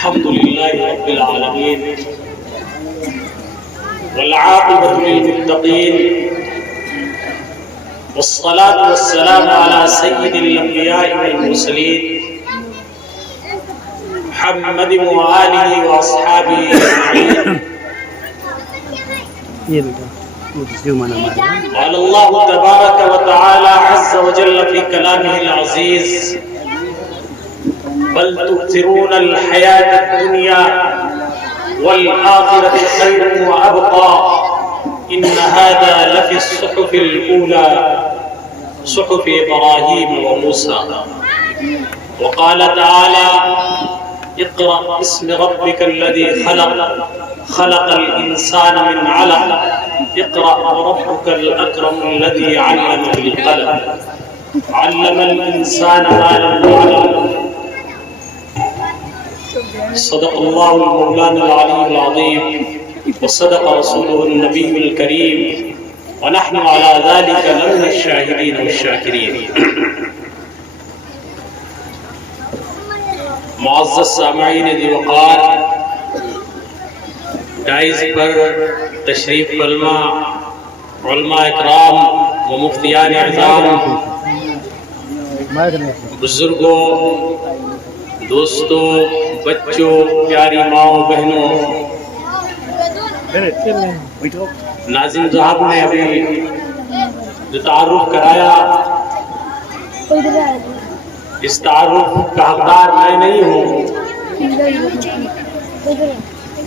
الحمد لله رب العالمين والعاقبة للمتقين والصلاة والسلام على سيد الأنبياء والمرسلين محمد وآله وأصحابه أجمعين. قال الله تبارك وتعالى عز وجل في كلامه العزيز: بل تؤثرون الحياة الدنيا والآخرة خير وأبقى إن هذا لفي الصحف الأولى صحف إبراهيم وموسى. وقال تعالى: اقرأ باسم ربك الذي خلق خلق الإنسان من علق اقرأ وربك الأكرم الذي علم بالقلم علم الإنسان ما لم يعلم. صدق الله المولانا العلي العظيم وصدق رسوله النبي الكريم ونحن على ذلك لمن الشاهدين والشاكرين. معزز سامعین دی وقار، ڈائز پر تشریف فرما علماء اکرام و مفتیان اعظام، بزرگوں، دوستوں، بچوں، پیاری ماؤں، بہنوں، ناظم صاحب نے ابھی جو تعارف کرایا، اس تعارف کا حقدار میں نہیں ہوں.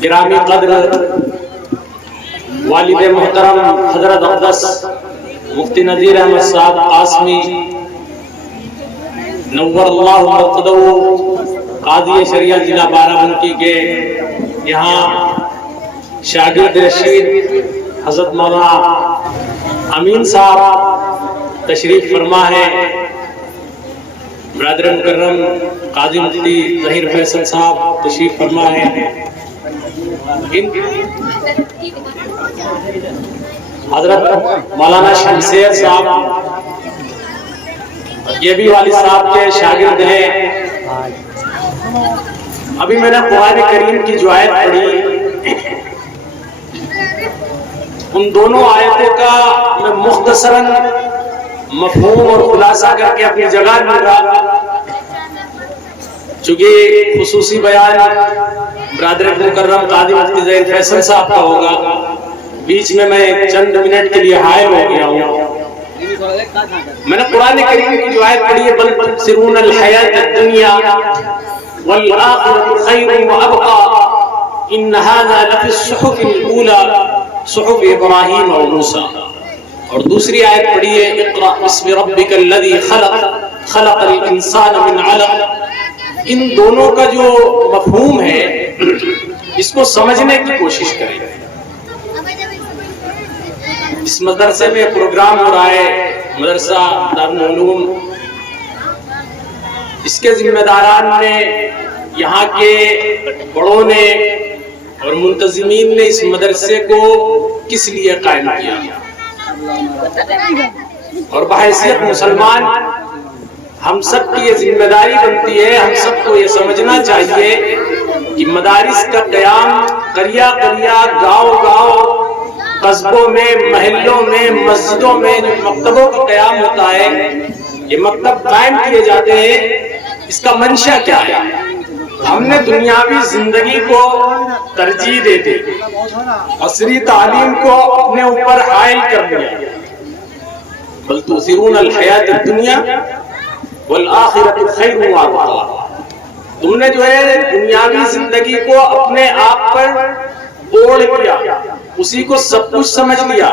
گرامی قدر والد محترم حضرت اقدس مفتی نذیر احمد صاحب قاسمی نور اللہ مرقدہ قاضی شریعہ ضلع بارہ بنکی کے یہاں شاگرد رشید حضرت مولانا امین صاحب تشریف فرما ہے. برادر مکرم قاضی مفتی ظہیر فیصل صاحب تشریف فرما ہے. حضرت مولانا شمشیر صاحب یہ بھی والد صاحب کے شاگرد ہیں. ابھی میں نے قرآن کریم کی جو آیت پڑھی، ان دونوں آیتوں کا میں مختصراً مفہوم اور خلاصہ کر کے اپنی جگہ لوں گا، چونکہ خصوصی بیان برادر مکرم قاضی مفتی ظہیر فیصل صاحب کا ہوگا. بیچ میں چند منٹ کے لیے حائل ہو گیا ہوں. میں نے قرآن کریم کی جو آیت پڑھی ہے: بل تؤثرون الحیاۃ الدنیا والآخرۃ خیر وابقى ان هذا لفی الصحف الاولى صحف ابراہیم وموسیٰ. اور دوسری آیت پڑھی ہے: اقرأ باسم ربک الذی خلق خلق الانسان من علق. ان دونوں کا جو مفہوم ہے اس کو سمجھنے کی کوشش کریں. اس مدرسے میں پروگرام ہو رہا ہے، مدرسہ دارالعلوم. اس کے ذمہ داران نے، یہاں کے بڑوں نے اور منتظمین نے اس مدرسے کو کس لیے قائم کیا، اور بحیثیت مسلمان ہم سب کی یہ ذمہ داری بنتی ہے، ہم سب کو یہ سمجھنا چاہیے کہ مدارس کا قیام قریہ قریہ، گاؤں گاؤں، قصبوں میں، محلوں میں، مسجدوں میں جو مکتبوں کا قیام ہوتا ہے، یہ مکتب قائم کیے جاتے ہیں. اس کا منشا کیا ہے؟ ہم نے دنیاوی زندگی کو ترجیح دے دی، عصری تعلیم کو اپنے اوپر حائل کر دیا. بل تؤثرون الحیاۃ الدنیا والآخرۃ خیر وابقى. تم نے جو ہے دنیاوی زندگی کو اپنے آپ پر اوڑھ لیا، اسی کو سب کچھ سمجھ لیا،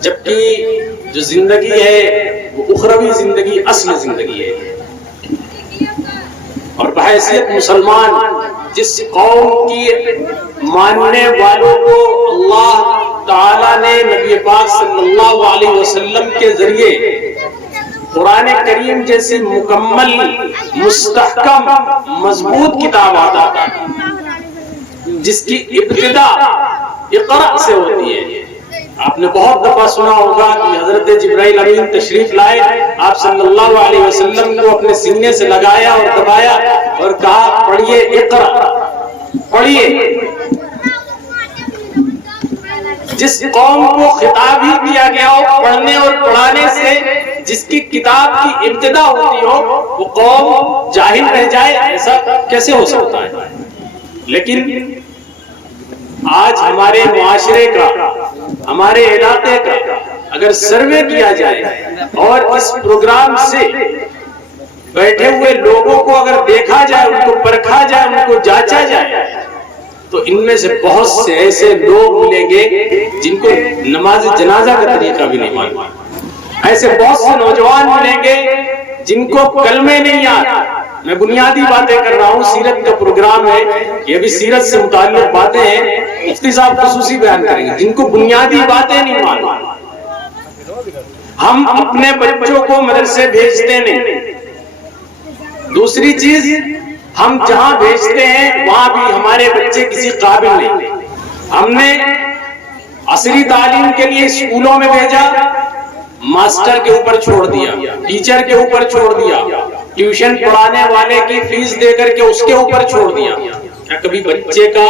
جبکہ جو زندگی ہے وہ اخروی زندگی اصل زندگی ہے. اور بحیثیت مسلمان جس قوم کی ماننے والوں کو اللہ تعالیٰ نے نبی پاک صلی اللہ علیہ وسلم کے ذریعے قرآن کریم جیسی مکمل، مستحکم، مضبوط کتاب عطا کی، جس کی ابتدا اقرأ سے ہوتی ہے. آپ نے بہت دفعہ سنا ہوگا کہ حضرت جبرائیل امین تشریف لائے، آپ صلی اللہ علیہ وسلم کو اپنے سینے سے لگایا اور دبایا اور کہا پڑھیے پڑھیے، اقرا پڑھیے۔ جس قوم کو خطاب ہی کیا گیا ہو پڑھنے اور پڑھانے سے، جس کی کتاب کی ابتدا ہوتی ہو، وہ قوم جاہل رہ جائے، ایسا کیسے ہو سکتا ہے؟ لیکن آج ہمارے معاشرے کا، ہمارے علاقے کا اگر سروے کیا جائے اور اس پروگرام سے بیٹھے ہوئے لوگوں کو اگر دیکھا جائے، ان کو پرکھا جائے، ان کو جانچا جائے، تو ان میں سے بہت سے ایسے لوگ ملیں گے جن کو نماز جنازہ کا طریقہ بھی نہیں معلوم، ایسے بہت سے نوجوان ملیں گے جن کو کلمے نہیں یاد۔ میں بنیادی باتیں کر رہا ہوں، سیرت کا پروگرام ہے، یہ بھی سیرت سے متعلق باتیں ہیں، مفتی صاحب خصوصی بیان کریں گے، جن کو بنیادی باتیں نہیں معلوم۔ ہم اپنے بچوں کو مدرسے بھیجتے نہیں۔ دوسری چیز، ہم جہاں بھیجتے ہیں وہاں بھی ہمارے بچے کسی قابل نہیں۔ ہم نے عصری تعلیم کے لیے اسکولوں میں بھیجا، ماسٹر کے اوپر چھوڑ دیا، ٹیچر کے اوپر چھوڑ دیا، ٹیوشن پڑھانے والے کی فیس دے کر کے اس کے اوپر چھوڑ دیا۔ کیا کبھی بچے کا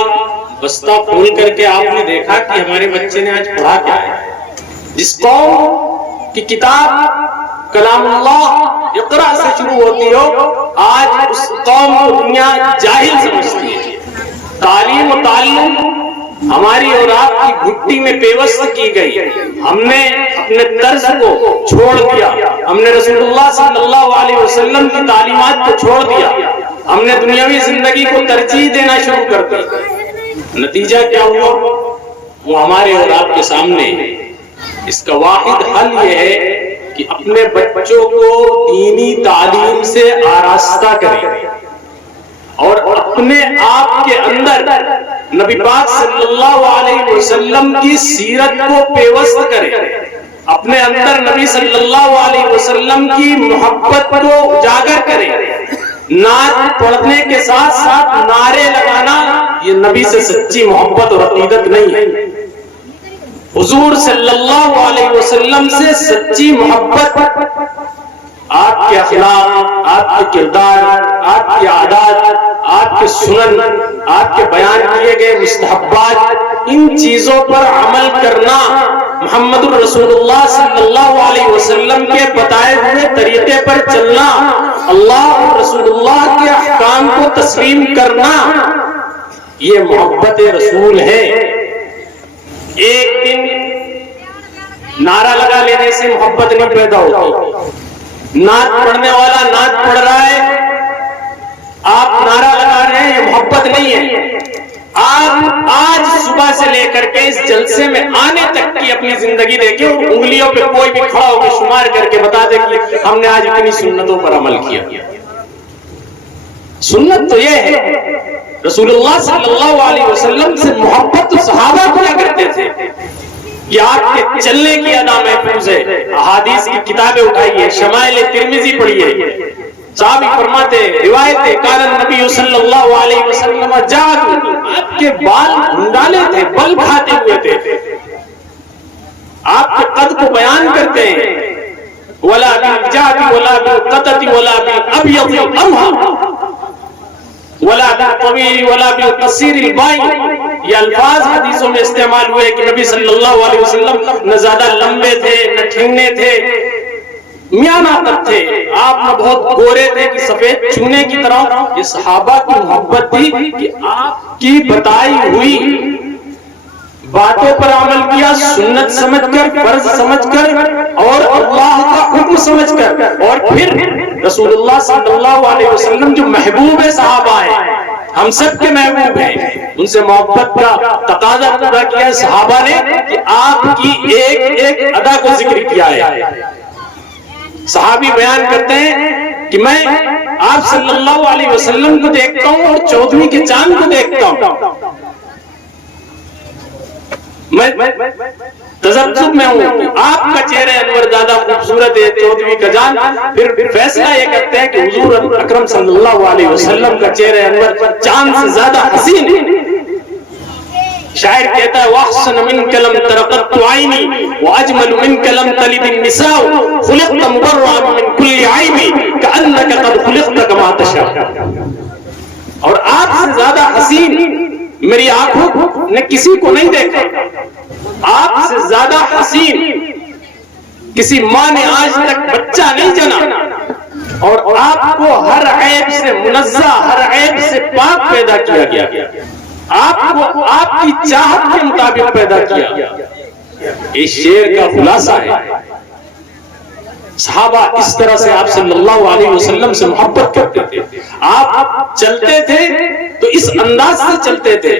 بستہ کھول کر کے آپ نے دیکھا کہ ہمارے بچے نے آج پڑھا کیا ہے؟ جس قوم کی کتاب کلام اللہ اقرا سے شروع ہوتی ہو، آج اس قوم کو دنیا جاہل سمجھتی ہے۔ تعلیم و تعلم ہماری اور آپ کی گھٹی میں پیوست کی گئی، ہم نے اپنے طرز کو چھوڑ دیا، ہم نے رسول اللہ صلی اللہ علیہ وسلم کی تعلیمات کو چھوڑ دیا، ہم نے دنیاوی زندگی کو ترجیح دینا شروع کر دیا۔ نتیجہ کیا ہوا؟ وہ ہمارے اور آپ کے سامنے۔ اس کا واحد حل یہ ہے کہ اپنے بچوں کو دینی تعلیم سے آراستہ کریں اور اپنے آپ کے اندر نبی پاک صلی اللہ علیہ وسلم کی سیرت کو پیوست کریں، اپنے اندر نبی صلی اللہ علیہ وسلم کی محبت کو اجاگر کریں۔ نعت پڑھنے کے ساتھ ساتھ نعرے لگانا یہ نبی سے سچی محبت اور عقیدت نہیں ہے۔ حضور صلی اللہ علیہ وسلم سے سچی محبت آپ کے اخلاق، آپ کے کردار، آپ کی عادات، آپ کے سنن، آپ کے بیان کیے گئے مستحبات، ان چیزوں پر عمل کرنا، محمد الرسول اللہ صلی اللہ علیہ وسلم کے بتائے ہوئے طریقے پر چلنا، اللہ اور رسول اللہ کے احکام کو تسلیم کرنا، یہ محبت رسول ہے۔ ایک دن نعرہ لگا لینے سے محبت نہیں پیدا ہوتی۔ نعت پڑھنے والا نعت پڑھ رہا ہے، آپ نعرہ لگا رہے ہیں، یہ محبت نہیں ہے۔ آپ آج صبح سے لے کر کے اس جلسے میں آنے تک کی اپنی زندگی دیکھیں، انگلیوں پہ کوئی بھی کھڑا ہو کے شمار کر کے بتا دے کہ ہم نے آج اتنی سنتوں پر عمل کیا۔ سنت تو یہ ہے، رسول اللہ صلی اللہ علیہ وسلم سے محبت تو صحابہ کیا کرتے تھے کہ آپ کے چلنے کی ادا محفوظ ہے۔ احادیث کی کتابیں اٹھائیے، شمائل ترمذی پڑھیے، صحابی فرماتے ہیں، روایتیں، کان النبی صلی اللہ علیہ وسلم جاد، آپ کے بال ڈھونڈالے تھے، بل کھاتے ہوئے تھے، آپ کے قد کو بیان کرتے ہیں، ولا بالجاد ولا بالقطط ولا بالابيض الامهر ولا بالطويل ولا بالقصير البائن۔ یہ الفاظ حدیثوں میں استعمال ہوئے کہ نبی صلی اللہ علیہ وسلم نہ زیادہ لمبے تھے نہ ٹھنگنے تھے، میانہ تک تھے، آپ نہ بہت گورے تھے کہ سفید چونے کی طرح۔ یہ صحابہ کی محبت تھی کہ آپ کی بتائی ہوئی باتوں پر عمل کیا، سنت سمجھ کر، فرض سمجھ کر اور اللہ کا حکم سمجھ کر، اور پھر رسول اللہ صلی اللہ علیہ وسلم جو محبوب صحابہ ہیں، ہم سب کے محبوب ہیں، ان سے محبت کا تقاضا پورا کیا صحابہ نے کہ آپ کی ایک ایک ادا کو ذکر کیا ہے۔ صحابی بیان کرتے ہیں کہ میں آپ صلی اللہ علیہ وسلم کو دیکھتا ہوں اور 14ویں کے چاند کو دیکھتا ہوں، میں تذبذب میں ہوں، آپ کا چہرہ انور زیادہ خوبصورت ہے 14ویں کا چاند۔ پھر فیصلہ یہ کرتے ہیں کہ حضور اکرم صلی اللہ علیہ وسلم کا چہرہ انور چاند سے زیادہ حسین ہے۔ شاعر کہتا ہے وَأَحْسَنَ مِنْكَ لَمْ تَرَ قَطُّ عَيْنِي وَأَجْمَلُ مِنْكَ لَمْ تَلِدِ النِّسَاءُ خُلِقْتَ مُبَرَّأً مِنْ كُلِّ عَيْبٍ كَأَنَّكَ قَدْ خُلِقْتَ كَمَا تَشَاءُ۔ اور میری آنکھوں نے کسی کو نہیں دیکھا، آپ سے زیادہ حسین کسی ماں نے آج تک بچہ نہیں جنا، اور آپ کو ہر عیب سے منزہ، ہر عیب سے پاک پیدا کیا گیا، آپ کو آپ کی چاہت کے مطابق پیدا کیا۔ اس شعر کا خلاصہ ہے صحابہ اس طرح سے آپ صلی اللہ علیہ وسلم سے محبت کرتے تھے، آپ چلتے تھے تو اس انداز سے چلتے تھے،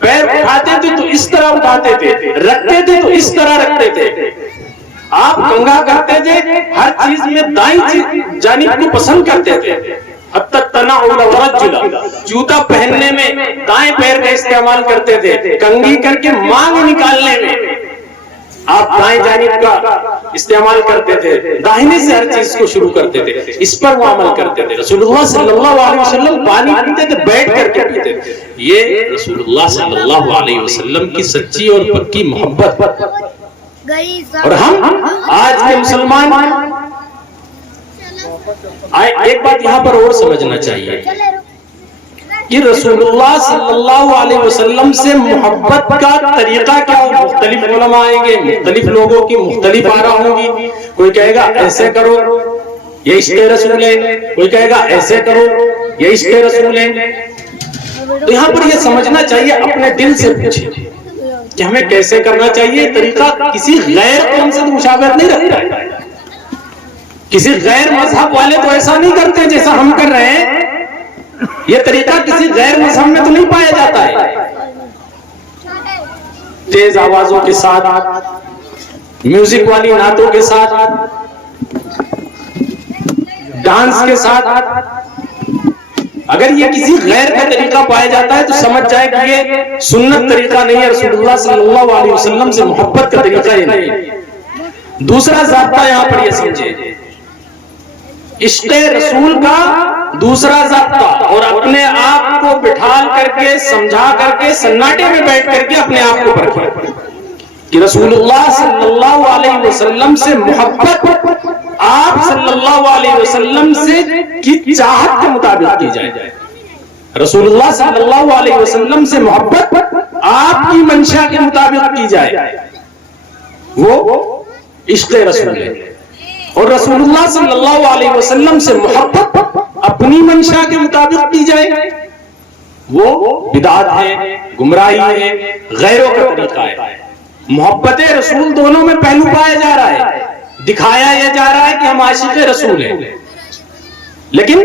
پیر اٹھاتے تھے تو اس طرح اٹھاتے تھے، رکھتے تھے تو اس طرح رکھتے تھے، آپ کنگھا کرتے تھے، ہر چیز میں دائیں جانب کو پسند کرتے تھے، جوتا پہننے میں دائیں پیر کا استعمال کرتے تھے، کنگھی کر کے مانگ نکالنے میں آپ دائیں جانب کا استعمال کرتے تھے، داہنے سے ہر چیز کو شروع کرتے تھے، اس پر وہ عمل کرتے تھے۔ رسول اللہ صلی اللہ علیہ وسلم پانی پیتے تھے بیٹھ کر کے پیتے تھے، یہ رسول اللہ صلی اللہ علیہ وسلم کی سچی اور پکی محبت۔ اور ہم آج کے مسلمان، ایک بات یہاں پر اور سمجھنا چاہیے کہ رسول اللہ صلی اللہ علیہ وسلم سے محبت کا طریقہ کیا ہو، مختلف علماء آئیں گے، مختلف لوگوں کی مختلف آراء ہوں گی، کوئی کہے گا ایسے کرو یہ عشق رسول ہے، کوئی کہے گا ایسے کرو یہ عشق رسول ہے۔ تو یہاں پر یہ سمجھنا چاہیے، اپنے دل سے پوچھیں کہ ہمیں کیسے کرنا چاہیے۔ طریقہ کسی غیر قوم سے تو مشابہت نہیں رکھتا ہے، کسی غیر مذہب والے تو ایسا نہیں کرتے جیسا ہم کر رہے ہیں، یہ طریقہ کسی غیر مذہب میں تو نہیں پایا جاتا ہے۔ تیز آوازوں کے ساتھ، میوزک والی نعتوں کے ساتھ، ڈانس کے ساتھ، اگر یہ کسی غیر کا طریقہ پایا جاتا ہے تو سمجھ جائے کہ یہ سنت طریقہ نہیں ہے، رسول اللہ صلی اللہ علیہ وسلم سے محبت کا طریقہ یہ نہیں ہے۔ دوسرا ضابطہ یہاں پر یہ سمجھے، عشق رسول کا دوسرا ضابطہ، اور اپنے آپ کو بٹھال کر کے سمجھا کر کے سناٹے میں بیٹھ کر کے اپنے آپ کو پرکھیں کہ رسول اللہ صلی اللہ علیہ وسلم سے محبت آپ صلی اللہ علیہ وسلم سے کی چاہت کے مطابق کی جائے۔ رسول اللہ صلی اللہ علیہ وسلم سے محبت آپ کی منشا کے مطابق کی جائے، وہ عشق رسول ہے۔ اور رسول اللہ صلی اللہ علیہ وسلم سے محبت اپنی منشا کے مطابق کی جائے، وہ بدعت ہے، گمراہی ہے، غیروں کا طریقہ ہے۔ محبت رسول دونوں میں پہلو پایا جا رہا ہے، دکھایا یہ جا رہا ہے کہ ہم عاشق رسول ہیں، لیکن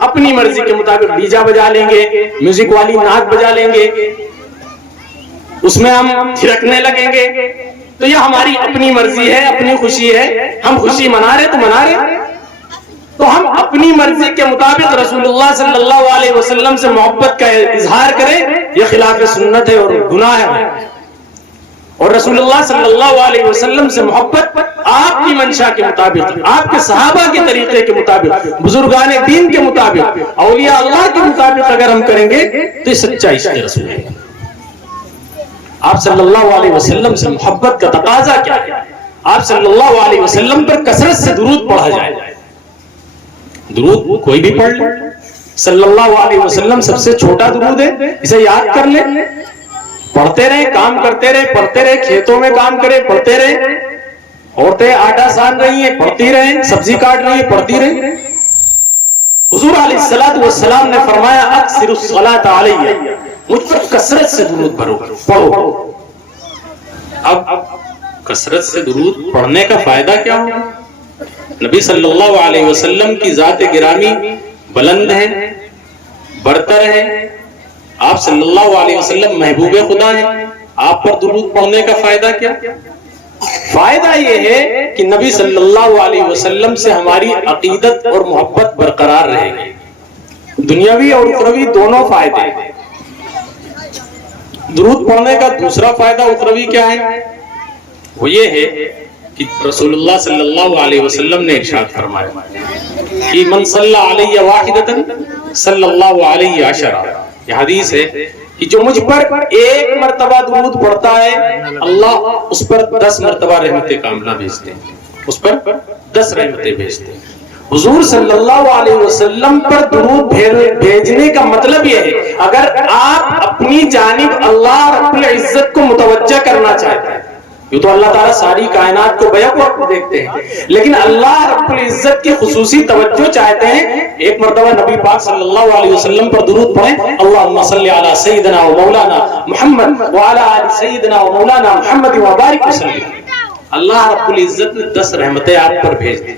اپنی مرضی کے مطابق ڈیجا بجا لیں گے، میوزک والی نعت بجا لیں گے، اس میں ہم تھرکنے لگیں گے، تو یہ ہماری اپنی مرضی ہے، اپنی خوشی ہے، ہم خوشی منا رہے تو منا رہے۔ تو ہم اپنی مرضی کے مطابق رسول اللہ صلی اللہ علیہ وسلم سے محبت کا اظہار کریں، یہ خلاف سنت ہے اور گناہ ہے۔ اور رسول اللہ صلی اللہ علیہ وسلم سے محبت آپ کی منشا کے مطابق، آپ کے صحابہ کے طریقے کے مطابق، بزرگان دین کے مطابق، اولیاء اللہ کے مطابق اگر ہم کریں گے تو یہ سچا عشق رسول ہے۔ آپ صلی اللہ علیہ وسلم سے محبت کا تقاضا کیا ہے؟ آپ صلی اللہ علیہ وسلم پر کثرت سے درود پڑھا جائے، درود کوئی بھی پڑھ لے، صلی اللہ علیہ وسلم سب سے چھوٹا درود ہے، اسے یاد کر لیں، پڑھتے رہیں، کام کرتے رہیں، پڑھتے رہیں، کھیتوں میں کام کریں پڑھتے رہیں، عورتیں آٹا سان رہی ہیں پڑھتی رہیں، سبزی کاٹ رہی ہیں پڑھتی رہیں۔ حضور علیہ السلام نے فرمایا اکثر الصلاۃ علیہ، مجھ پر کثرت سے درود پڑھو۔ اب کثرت سے درود پڑھنے کا فائدہ کیا ہو؟ نبی صلی اللہ علیہ وسلم کی ذات گرامی بلند ہے، برتر ہے، آپ صلی اللہ علیہ وسلم محبوب خدا ہیں، آپ پر درود پڑھنے کا فائدہ کیا؟ فائدہ یہ ہے کہ نبی صلی اللہ علیہ وسلم سے ہماری عقیدت اور محبت برقرار رہے گی، دنیاوی اور اخروی دونوں فائدے۔ درود پڑھنے کا دوسرا فائدہ اخروی کیا ہے؟ وہ یہ ہے کہ رسول اللہ صلی اللہ علیہ وسلم نے ارشاد فرمایا کہ من صلی علیہ واحدۃ صلی اللہ علیہ عشرہ، یہ حدیث ہے کہ جو مجھ پر ایک مرتبہ درود پڑھتا ہے اللہ اس پر 10 مرتبہ رحمت کاملہ بھیجتے ہیں، اس پر 10 رحمتیں بھیجتے ہیں۔ حضور صلی اللہ علیہ وسلم پر درود بھیجنے کا مطلب یہ ہے اگر آپ اپنی اپنی جانب اللہ رب العزت کو متوجہ کرنا چاہتے ہیں. یہ تو اللہ تعالیٰ ساری کائنات کو بیک وقت دیکھتے ہیں، لیکن اللہ رب العزت کی خصوصی توجہ چاہتے ہیں. ایک مرتبہ نبی پاک صلی اللہ علیہ وسلم پر درود پڑھیں، اللہم صلی علی سیدنا و مولانا محمد وعلی آل سیدنا و مولانا محمد وبارک وسلم. اللہ رب العزت نے 10 رحمتیں آپ پر بھیج دی.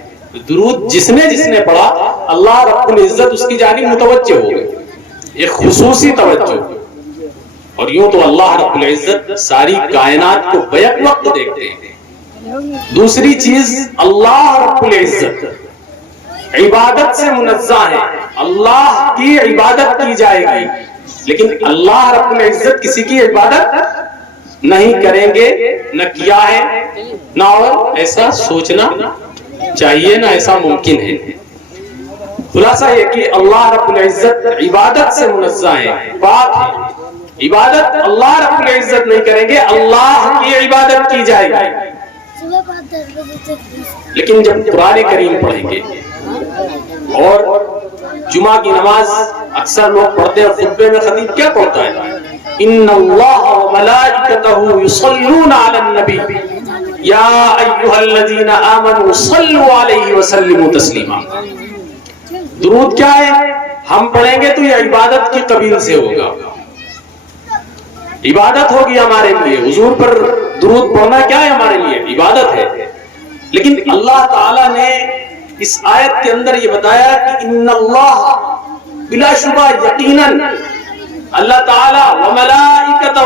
درود جس نے پڑھا اللہ رب العزت اس کی جانب متوجہ ہو گئے، ایک خصوصی توجہ. اور یوں تو اللہ رب العزت ساری کائنات کو بیک وقت دیکھتے ہیں. دوسری چیز، اللہ رب العزت عبادت سے منزہ ہے، اللہ کی عبادت کی جائے گی، لیکن اللہ رب العزت کسی کی عبادت نہیں کریں گے، نہ کیا ہے نہ اور ایسا سوچنا چاہیے، نہ ایسا ممکن ہے. خلاصہ یہ کہ اللہ رب العزت عبادت سے منزہ ہے، پاک ہے. عبادت اللہ رب العزت نہیں کریں گے، اللہ کی عبادت کی جائے گی. لیکن جب قرآن کریم پڑھیں گے اور جمعہ کی نماز اکثر لوگ پڑھتے ہیں، خطبے میں خطیب کیا پڑھتا ہے؟ ان اللہ وملائکتہ یصلون علی النبی یا ایھا الذین آمنوا صلوا علیہ وسلموا تسلیما. درود کیا ہے؟ ہم پڑھیں گے تو یہ عبادت کی قبیل سے ہوگا، عبادت ہوگی ہمارے لیے. حضور پر درود پڑھنا کیا ہے؟ ہمارے لیے عبادت ہے. لیکن اللہ تعالیٰ نے اس آیت کے اندر یہ بتایا کہ ان اللہ بلا شبہ یقیناً اللہ تعالیٰ وملائکتہ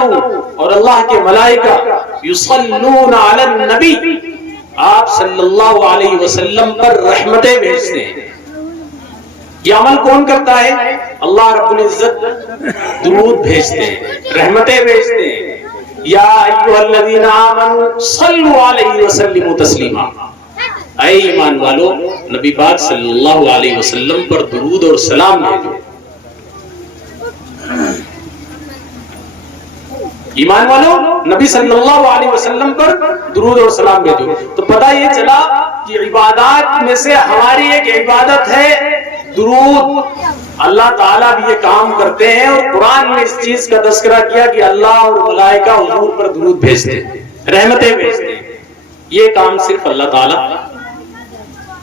اور اللہ کے ملائکہ یصلون علی النبی آپ صلی اللہ علیہ وسلم پر رحمتیں بھیجتے ہیں. یہ عمل کون کرتا ہے؟ اللہ رب العزت درود بھیجتے ہیں، رحمتیں بھیجتے ہیں. یا ایھا الذین آمنوا صلوا علیہ وسلموا تسلیما. اے ایمان والو، نبی پاک صلی اللہ علیہ وسلم پر درود اور سلام بھیجو. ایمان والو، نبی صلی اللہ علیہ وسلم پر درود اور سلام بھیجو. تو پتہ یہ چلا کہ عبادات میں سے ہماری ایک عبادت ہے درود. اللہ تعالیٰ بھی یہ کام کرتے ہیں، اور قرآن نے اس چیز کا تذکرہ کیا کہ اللہ اور ملائکہ حضور پر درود بھیجتے ہیں، رحمتیں بھیجتے ہیں. یہ کام صرف اللہ تعالیٰ،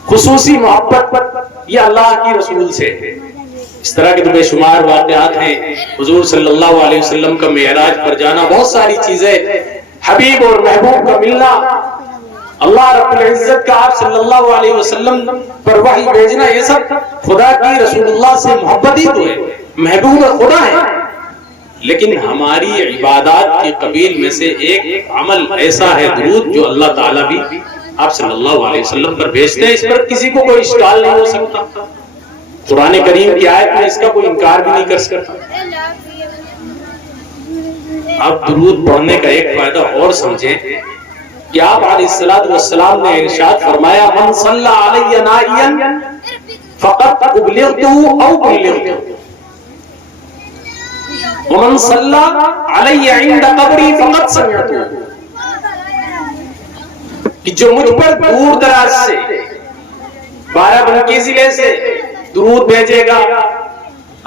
خصوصی محبت یہ اللہ کی رسول سے. اس طرح کے تو بے شمار واقعات ہیں. حضور صلی اللہ علیہ وسلم کا معراج پر جانا، بہت ساری چیزیں، حبیب اور محبوب کا ملنا، اللہ رب العزت کا آپ صلی اللہ علیہ وسلم پر وحی بھیجنا، یہ سب خدا کی رسول اللہ سے محبت ہی تو ہے، محبوب خدا ہے. لیکن ہماری عبادات کی قبیل میں سے ایک عمل ایسا ہے درود، جو اللہ تعالیٰ بھی آپ صلی اللہ علیہ وسلم پر بھیجتے ہیں. اس پر کسی کو کوئی اشکال نہیں ہو سکتا. قرآن کریم کی آیت میں اس کا کوئی انکار بھی نہیں کر سکتا. آپ درود پڑھنے کا ایک فائدہ اور سمجھیں کہ آپ علیہ الصلوۃ والسلام نے ارشاد فرمایا، من صلی علی نائیا فقط ابلغت او بلغت، ومن صلی علی عند قبری فقط سمعت. کہ جو مجھ پر دور دراز سے، بارہ بنکی ضلع سے درود بھیجے گا،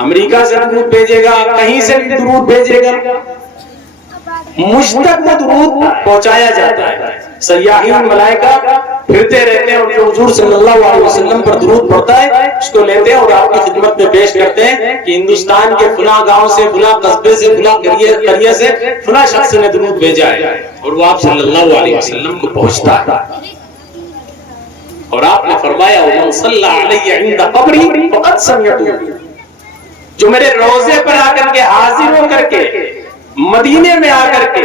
امریکہ سے درود بھیجے گا، کہیں سے بھی درود بھیجے گا، مجھ تک وہ درود پہنچایا جاتا ہے. سیاحین ملائکہ پھرتے رہتے ہیں اور جو حضور صلی اللہ علیہ وسلم پر درود پڑھتا ہے اس کو لیتے ہیں اور آپ کی خدمت میں پیش کرتے ہیں کہ ہندوستان کے فلاں گاؤں سے، فلاں قصبے سے، فلاں قریے سے فلاں شخص نے درود بھیجا ہے، اور وہ آپ صلی اللہ علیہ وسلم کو پہنچتا ہے. اور آپ نے فرمایا، ومن صلی علی عند قبری فقد سمعت. جو میرے روضے پر آ کر کے، حاضر ہو کر کے، مدینے میں آ کر کے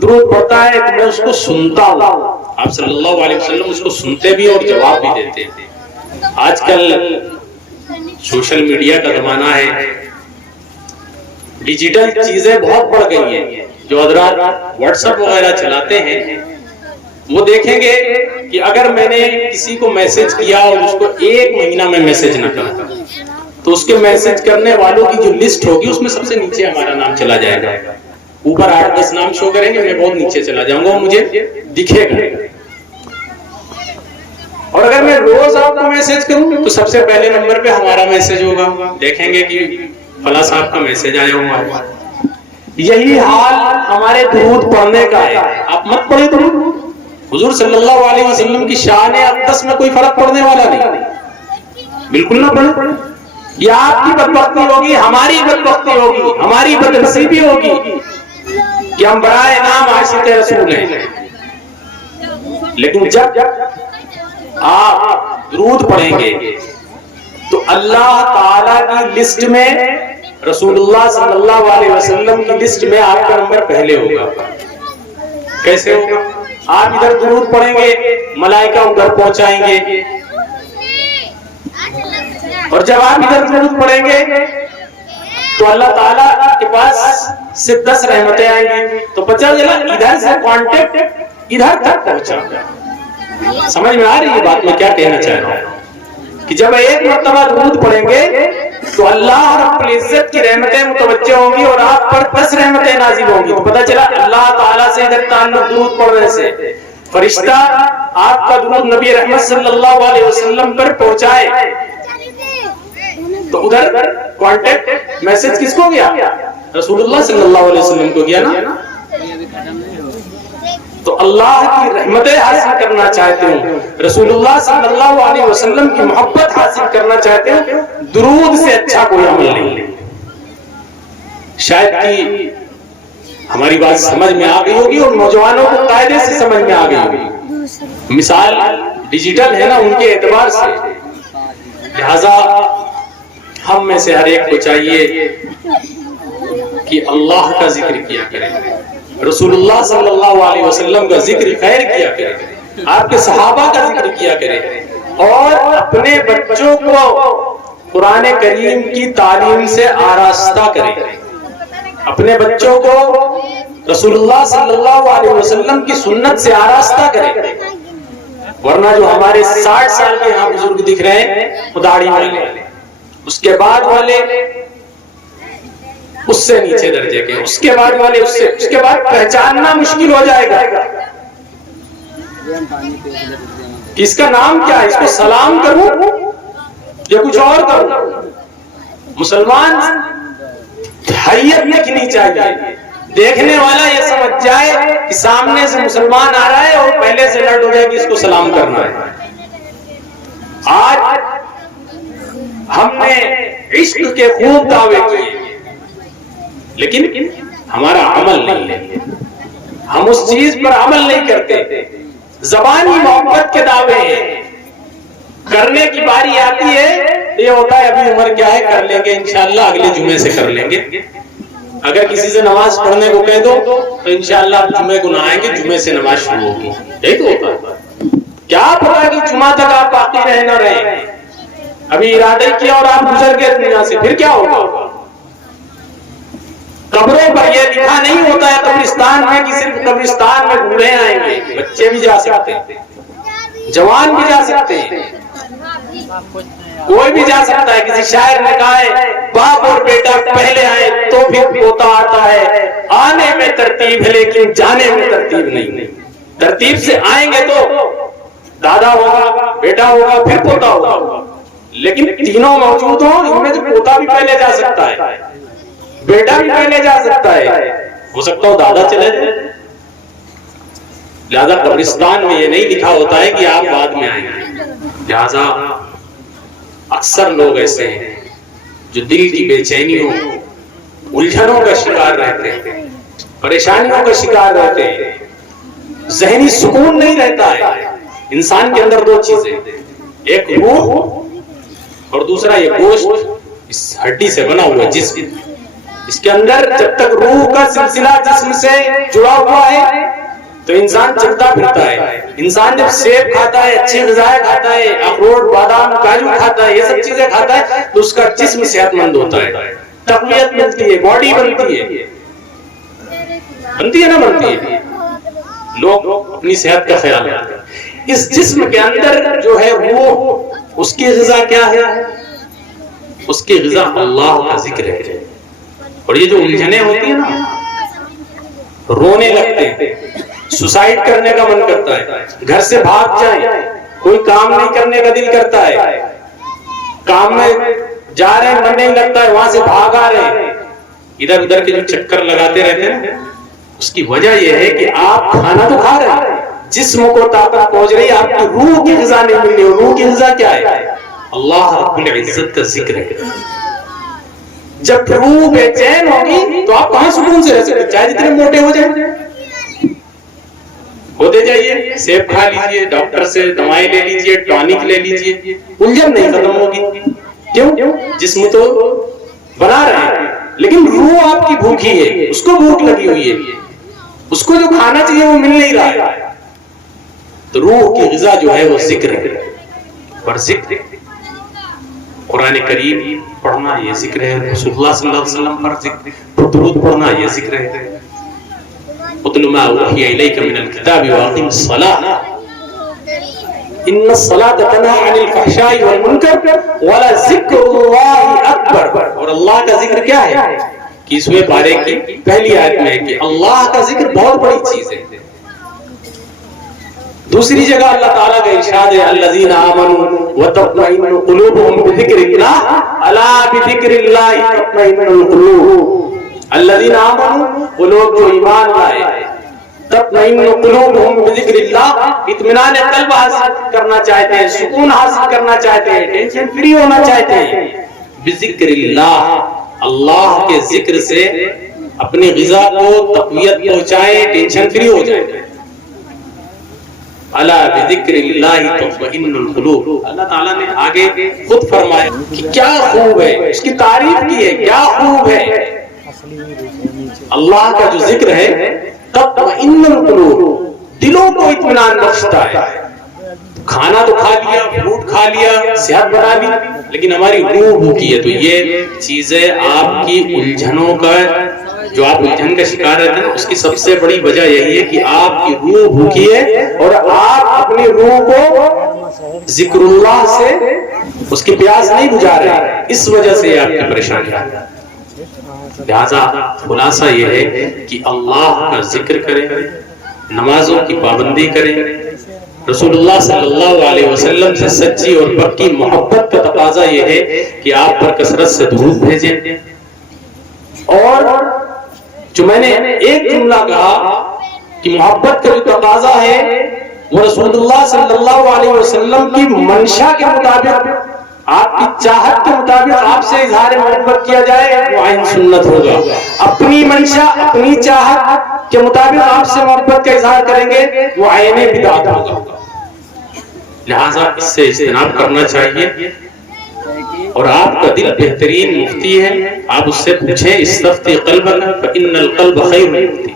درود پڑھتا ہے تو میں اس کو سنتا ہوں. آپ صلی اللہ علیہ وسلم اس کو سنتے بھی اور جواب بھی دیتے ہیں. آج کل سوشل میڈیا کا زمانہ ہے، ڈیجیٹل چیزیں بہت بڑھ گئی ہیں. جو حضرات واٹس ایپ وغیرہ چلاتے ہیں وہ دیکھیں گے کہ اگر میں نے کسی کو میسج کیا اور اس کو 1 مہینہ میں میسج نہ کرتا تو اس کے میسج کرنے والوں کی جو لسٹ ہوگی اس میں سب سے نیچے ہمارا نام چلا جائے گا. اوپر 8-10 نام شو کریں گے، میں بہت نیچے چلا جاؤں گا، وہ مجھے دکھے گا. اور اگر میں روز آپ کو میسج کروں تو سب سے پہلے نمبر پہ ہمارا میسج ہوگا. دیکھیں گے کہ فلاں صاحب کا میسج آیا ہوا ہے. یہی حال ہمارے درود پڑھنے کا ہے. آپ مت پڑھیں درود. حضور صلی اللہ علیہ وسلم کی شان اقدس میں کوئی فرق پڑنے والا نہیں. بالکل نہ پڑھیں. یہ آپ کی بدبختی ہوگی, ہماری بدبختی ہوگی, ہماری بدنصیبی ہوگی کہ ہم برائے نام عاشق رسول ہیں. لیکن جب آپ درود پڑھیں گے تو اللہ تعالیٰ کی لسٹ میں, رسول اللہ صلی اللہ علیہ وسلم کی لسٹ میں آپ کا نمبر پہلے ہوگا. کیسے ہوگا؟ آپ ادھر درود پڑھیں گے, ملائکہ ادھر پہنچائیں گے, اور جب آپ ادھر درود پڑھیں گے تو اللہ تعالیٰ کے پاس سے 10 رحمتیں آئیں گی. تو پتہ چلا ادھر سے کانٹیکٹ ادھر تک پہنچا. سمجھ میں آ رہی ہے بات میں کیا کہنا چاہ رہا ہوں؟ کہ جب ایک مرتبہ درود پڑھیں گے تو اللہ رب العزت کی رحمتیں متوجہ ہوں گی اور آپ پر 10 رحمتیں نازل ہوں گی. تو پتہ چلا اللہ تعالیٰ سے ادھر تعلق درود پڑھنے سے. فرشتہ آپ کا درود نبی رحمت صلی اللہ علیہ وسلم پر پہنچائے تو ادھر کانٹیکٹ میسج کس کو گیا؟ رسول اللہ صلی اللہ علیہ وسلم کو گیا نا. تو اللہ کی رحمتیں حاصل کرنا چاہتے ہوں, رسول اللہ صلی اللہ علیہ وسلم کی محبت حاصل کرنا چاہتے ہوں, درود سے اچھا کوئی عمل نہیں. شاید کہ ہماری بات سمجھ میں آ گئی ہوگی اور نوجوانوں کو قاعدے سے سمجھ میں آ گئی ہوگی. مثال ڈیجیٹل ہے نا ان کے اعتبار سے, لہذا ہم میں سے ہر ایک کو چاہیے کہ اللہ کا ذکر کیا کرے, رسول اللہ صلی اللہ علیہ وسلم کا ذکر خیر کیا کرے, آپ کے صحابہ کا ذکر کیا کرے, اور اپنے بچوں کو قرآن کریم کی تعلیم سے آراستہ کرے. اپنے بچوں کو رسول اللہ صلی اللہ علیہ وسلم کی سنت سے آراستہ کرے. ورنہ جو ہمارے 60 سال کے یہاں بزرگ دکھ رہے ہیں وہ داڑھی والے, اس کے بعد والے اس سے نیچے درجے کے, اس کے بعد والے اس کے بعد پہچاننا مشکل ہو جائے گا کہ اس کا نام کیا ہے, اس کو سلام کروں یا کچھ اور کروں. مسلمان حیت دیکھنی چاہیے, دیکھنے والا یہ سمجھ جائے کہ سامنے سے مسلمان آ رہا ہے اور پہلے سے لڑ ہو جائے کہ اس کو سلام کرنا ہے. آج ہم نے عشق کے خوب دعوے کیے لیکن ہمارا عمل نہیں ہے, ہم اس چیز پر عمل نہیں کرتے. زبانی محبت کے دعوے ہیں, کرنے کی باری آتی ہے یہ ہوتا ہے ابھی عمر کیا ہے, کر لیں گے انشاءاللہ اگلے جمعے سے کر لیں گے. اگر کسی سے نماز پڑھنے کو کہہ دو تو انشاءاللہ آپ جمعے کو نہ آئیں گے, جمعے سے نماز شروع ہوگی. یہی تو ہوتا ہے. کیا پتا کہ جمعہ تک آپ باقی رہ نہ رہے, ابھی ارادہ کیا اور آپ گزر گئے دنیا سے, پھر کیا ہوگا؟ قبروں پر یہ لکھا نہیں ہوتا ہے قبرستان میں کہ صرف قبرستان میں بوڑھے آئیں گے, بچے بھی جا سکتے ہیں, جوان بھی جا سکتے ہیں, کوئی بھی جا سکتا ہے. کسی شاعر نے کہا ہے باپ اور بیٹا پہلے آئے تو پھر پوتا آتا ہے, آنے میں ترتیب ہے لیکن جانے میں ترتیب نہیں. ترتیب سے آئیں گے تو دادا ہوگا, بیٹا ہوگا, پھر پوتا ہوگا, لیکن تینوں موجود ہوں ان میں تو پوتا بھی پہلے جا سکتا ہے, بیٹا بھی پہلے جا سکتا ہے, ہو سکتا ہو دادا چلے جائے. لہذا قبرستان میں یہ نہیں لکھا ہوتا ہے کہ آپ بعد میں آئیں گے. لہذا اکثر لوگ ایسے ہیں جو دل کی بے چینیوں, الجھنوں کا شکار رہتے ہیں, پریشانیوں کا شکار رہتے ہیں, ذہنی سکون نہیں رہتا ہے. انسان کے اندر 2 چیزیں, ایک روح اور دوسرا یہ گوشت, اس ہڈی سے بنا ہوا جسم. اس کے اندر جب تک روح کا سلسلہ جسم سے جڑا ہوا ہے تو انسان چلتا پھرتا ہے. انسان جب سیب کھاتا ہے, اچھی غذائیں کھاتا ہے, اخروٹ بادام کاجو کھاتا ہے, یہ سب چیزیں کھاتا ہے تو اس کا جسم صحت مند ہوتا ہے, تقویت ملتی ہے, باڈی بنتی ہے, بنتی ہے نا بنتی ہے. لوگ اپنی صحت کا خیال رکھتے ہیں. اس جسم کے اندر جو ہے روح, اس کی غذا کیا ہے؟ اس کی غذا اللہ کا ذکر ہے. اور یہ جو الجھنیں ہوتی ہیں نا, رونے لگتے ہیں, سوسائڈ کرنے کا من کرتا ہے, گھر سے بھاگ جائیں, کوئی کام نہیں کرنے کا دل کرتا ہے, کام میں جا رہے ہیں من نہیں لگتا ہے, وہاں سے بھاگ آ رہے ہیں, ادھر ادھر کے جو چکر لگاتے رہتے ہیں اس کی وجہ یہ ہے کہ آپ کھانا تو کھا رہے ہیں، جسم کو طاقت پہنچ رہی ہے، آپ کی روح کی غذا نہیں مل رہی. اور روح کی غذا کیا ہے؟ اللہ رب العزت کا ذکر ہے. جب روح بے چین ہوگی تو آپ کہاں سکون سے رہ سکتے؟ چاہے جتنے موٹے ہو جائیں، ہوتے جائیے، سیب کھا لیجئے، ڈاکٹر سے دوائیں لے لیجئے، ٹانک لے لیجئے، الجھن نہیں ختم ہوگی. کیوں؟ جسم تو بنا رہے ہیں لیکن روح آپ کی بھوکی ہے، اس کو بھوک لگی ہوئی ہے، اس کو جو کھانا چاہیے وہ مل نہیں رہا ہے. تو روح کی غذا جو ہے وہ ذکر ہے. اور ذکر قرآن کریم پڑھنا یہ ذکر ہے، رسول اللہ صلی اللہ علیہ وسلم پر ذکر، درود پڑھنا یہ ذکر ہے. اتل ما اوحی الیک من الکتاب واقم الصلاۃ ان الصلاۃ تنہی عن الفحشاء والمنکر ولذکر اللہ اکبر. اور اللہ کا ذکر کیا ہے؟ 21ویں پارے کی پہلی آیت میں ہے کہ اللہ کا ذکر بہت بڑی چیز ہے. دوسری جگہ اللہ تعالیٰ کا ارشاد ہے الذین آمنوا وتطمئن قلوبهم بذکر اللہ الا بذکر اللہ تطمئن القلوب. الذین آمنوا، وہ لوگ جو ایمان لائے، تطمئن قلوبهم بذکر اللہ، اطمینان قلب حاصل کرنا چاہتے ہیں، سکون حاصل کرنا چاہتے ہیں، ٹینشن فری ہونا چاہتے ہیں. بذکر اللہ، اللہ کے ذکر سے اپنی غذا کو تقویت پہنچائیں، ٹینشن فری ہو جائیں. الا بذکر اللہ تطمئن القلوب. اللہ تعالیٰ نے آگے خود فرمایا کہ کیا خوب ہے، اس کی تعریف کی ہے، کیا خوب ہے اللہ کا جو ذکر ہے. تطمئن القلوب، دلوں کو اطمینان بخشتا ہے. کھانا تو کھا لیا، فروٹ کھا لیا، صحت بنا لی، لیکن ہماری روح بھوکی ہے. تو یہ چیزیں آپ کی الجھنوں کا، جو آپ الجھن کا شکار رہتے ہیں، اس کی سب سے بڑی وجہ یہی ہے کہ آپ کی روح بھوکی ہے اور آپ اپنی روح کو ذکر اللہ سے اس کی پیاس نہیں بجھا رہے. اس وجہ سے یہ آپ کی پریشانی ہے. لہذا خلاصہ یہ ہے کہ اللہ کا ذکر کریں، نمازوں کی پابندی کریں، رسول اللہ صلی اللہ علیہ وسلم سے سچی اور پکی محبت کا تقاضا یہ ہے کہ آپ پر کثرت سے درود بھیجیں. اور جو میں نے ایک جملہ کہا کہ محبت کا جو تقاضا ہے وہ رسول اللہ صلی اللہ علیہ وسلم کی منشا کے مطابق، آپ کی چاہت کے مطابق آپ سے اظہار محبت کیا جائے وہ عین سنت ہوگا. اپنی منشا، اپنی چاہت کے مطابق آپ سے محبت کا اظہار کریں گے وہ عین بدعت ہوگا. لہذا اس سے اجتناب کرنا چاہیے. اور آپ کا دل بہترین مفتی ہے، آپ اس سے پوچھیں استفتی قلبک فإن القلب خیر مفتی.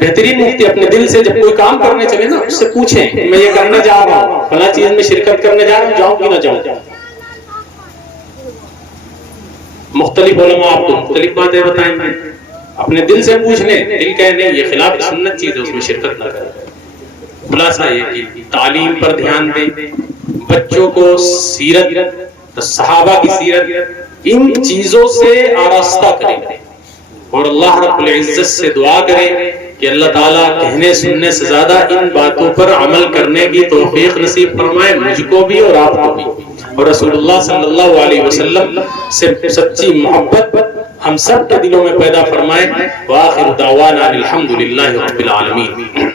بہترین مفتی اپنے دل سے جب کوئی کام کرنے چلے نا، اس سے پوچھیں میں یہ کرنے جا رہا ہوں، فلاں چیز میں شرکت کرنے جا رہا ہوں، جاؤں کہ نہ جاؤں. مختلف علماء آپ کو مختلف باتیں بتائیں گے، اپنے دل سے پوچھ لیں، دل کہے نہیں یہ خلاف سنت چیز ہے، اس میں شرکت نہ کریں. خلاصہ یہ کہ تعلیم پر دھیان دیں، بچوں کو سیرت، صحابہ کی سیرت، ان چیزوں سے آراستہ کریں اور اللہ رب العزت سے دعا کریں کہ اللہ تعالیٰ کہنے سننے سے زیادہ ان باتوں پر عمل کرنے کی توفیق نصیب فرمائے، مجھ کو بھی اور آپ کو بھی. اور رسول اللہ صلی اللہ علیہ وسلم سے سچی محبت ہم سب کے دلوں میں پیدا فرمائے. وآخر دعوانا الحمدللہ رب العالمین.